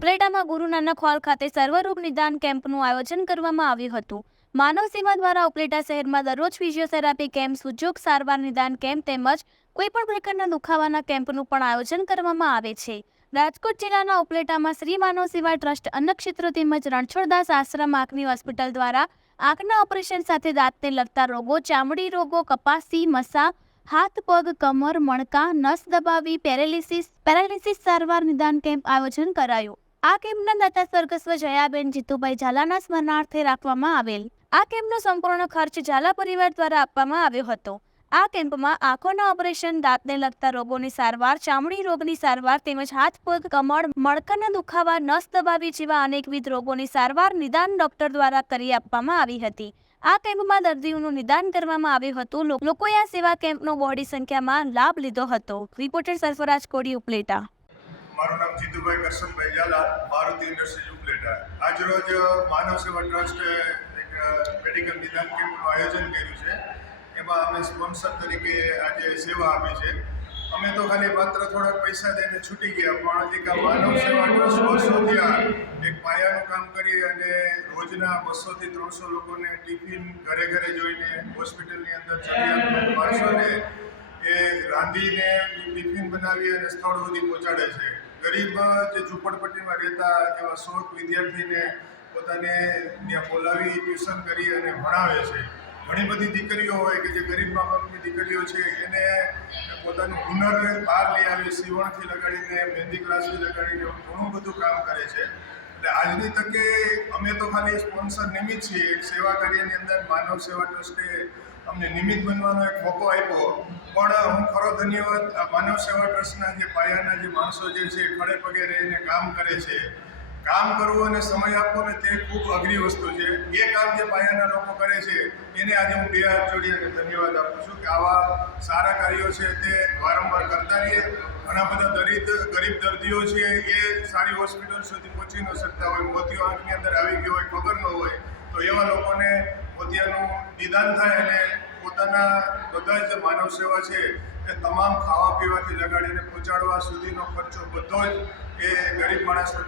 રાજકોટમાં ગુરુ નાનક હોલ ખાતે સર્વરોગ નિદાન કેમ્પનું આયોજન કરવામાં આવ્યું હતું. માનવ સેવા દ્વારા ઉપલેટા શહેરમાં દરરોજ ફિઝિયોથેરાપી કેમ્પ, સુજોગ સારવાર નિદાન કેમ્પ તેમજ કોઈપણ પ્રકારના દુખાવાના કેમ્પનું પણ આયોજન કરવામાં આવે છે. રાજકોટ જિલ્લાના ઉપલેટામાં શ્રી માનવ સેવા ટ્રસ્ટ અન્નક્ષેત્ર તેમજ રણછોડદાસ આશ્રમ આંખની હોસ્પિટલ દ્વારા આંખના ઓપરેશન સાથે દાંતને લગતા રોગો, ચામડી રોગો, કપાસી, મસા, હાથ, પગ, કમર, મણકા, નસ દબાવી, પેરેલિસિસ, પેરાલિસિસ સારવાર નિદાન કેમ્પ આયોજન કરાયું. આ કેમ્પના દાતા સ્વર્ગસ્વ જયાબેન જીતુભાઈ ઝાલાના સ્મરણાર્થે રાખવામાં આવેલ. આ કેમ્પનો સંપૂર્ણ ખર્ચ ઝાલા પરિવાર દ્વારા આપવામાં આવ્યો હતો. આ કેમ્પમાં આંખોના ઓપરેશન, દાંતને લગતા રોગોની સારવાર, ચામડી રોગની સારવાર તેમજ હાથ, પગ, કમળ મણકાના દુખાવા, નસ દબાવી જેવા અનેકવિધ રોગોની સારવાર નિદાન ડોક્ટર દ્વારા કરી આપવામાં આવી હતી. આ કેમ્પમાં દર્દીઓનું નિદાન કરવામાં આવ્યું હતું. લોકોએ આ સેવા કેમ્પનો બોડી સંખ્યામાં લાભ લીધો હતો. રિપોર્ટર સરફરાજ કોડી ઉપલેટા મારું નામ જીતુભાઈ કરશનભાઈ ઝાલા મારુતિ ઇન્ડસ્ટ્રીઝ ઉપલેટા આજરોજ માનવ સેવા ટ્રસ્ટે એક મેડિકલ નિદાન કેમ્પનું આયોજન કર્યું છે. એમાં અમે સ્પોન્સર તરીકે આજે સેવા આપી છે. અમે તો ખાલી માત્ર થોડાક પૈસા દઈને છૂટી ગયા, પણ એક માનવ સેવા ટ્રસ્ટ વર્ષોથી આ એક પાયાનું કામ કરી અને રોજના બસોથી ત્રણસો લોકોને ટિફિન ઘરે ઘરે જોઈને હોસ્પિટલની અંદર જરૂરિયાતમંદ માણસોને એ રાંધીને ટિફિન બનાવી અને સ્થળ સુધી પહોંચાડે છે. ગરીબ, જે ઝૂંપડપટ્ટીમાં રહેતા એવા શોખ વિદ્યાર્થીને પોતાને ત્યાં બોલાવી, ટ્યુશન કરી અને ભણાવે છે. ઘણી બધી દીકરીઓ હોય કે જે ગરીબ મા બાપની દીકરીઓ છે, એને પોતાનું હુનર બહાર લઈ આવી, સીવણથી લગાડીને, મહેંદી ક્લાસથી લગાડીને ઘણું બધું કામ કરે છે. એટલે આજની તકે અમે તો ખાલી સ્પોન્સર નિમિત્ત છીએ, એક સેવા કાર્યની અંદર માનવ સેવા ટ્રસ્ટે અમને નિમિત્ત બનવાનો એક મોકો આપ્યો. પણ હું ખરો ધન્યવાદ આ માનવ સેવા ટ્રસ્ટના જે પાયાના જે માણસો જે છે, ખડે પગે રહીને કામ કરે છે. કામ કરવું અને સમય આપવો ને તે ખૂબ અઘરી વસ્તુ છે. એ કામ જે પાયાના લોકો કરે છે, એને આજે હું બે હાથ જોડી અને ધન્યવાદ આપું છું કે આવા સારા કાર્યો છે તે વારંવાર કરતા રહીએ. ઘણા બધા દરિદ ગરીબ દર્દીઓ છે, એ સારી હોસ્પિટલ સુધી પહોંચી ન શકતા હોય મોતિયો આંખની અંદર આવી ગયો હોય, ખબર ન હોય, તો એવા લોકોને મોતિયાનું નિદાન થાય અને પોતાના બધા જ માનવ સેવા છે એ તમામ ખાવા પીવાથી લગાડીને પહોંચાડવા સુધીનો ખર્ચો બધો જ એ ગરીબ માણસને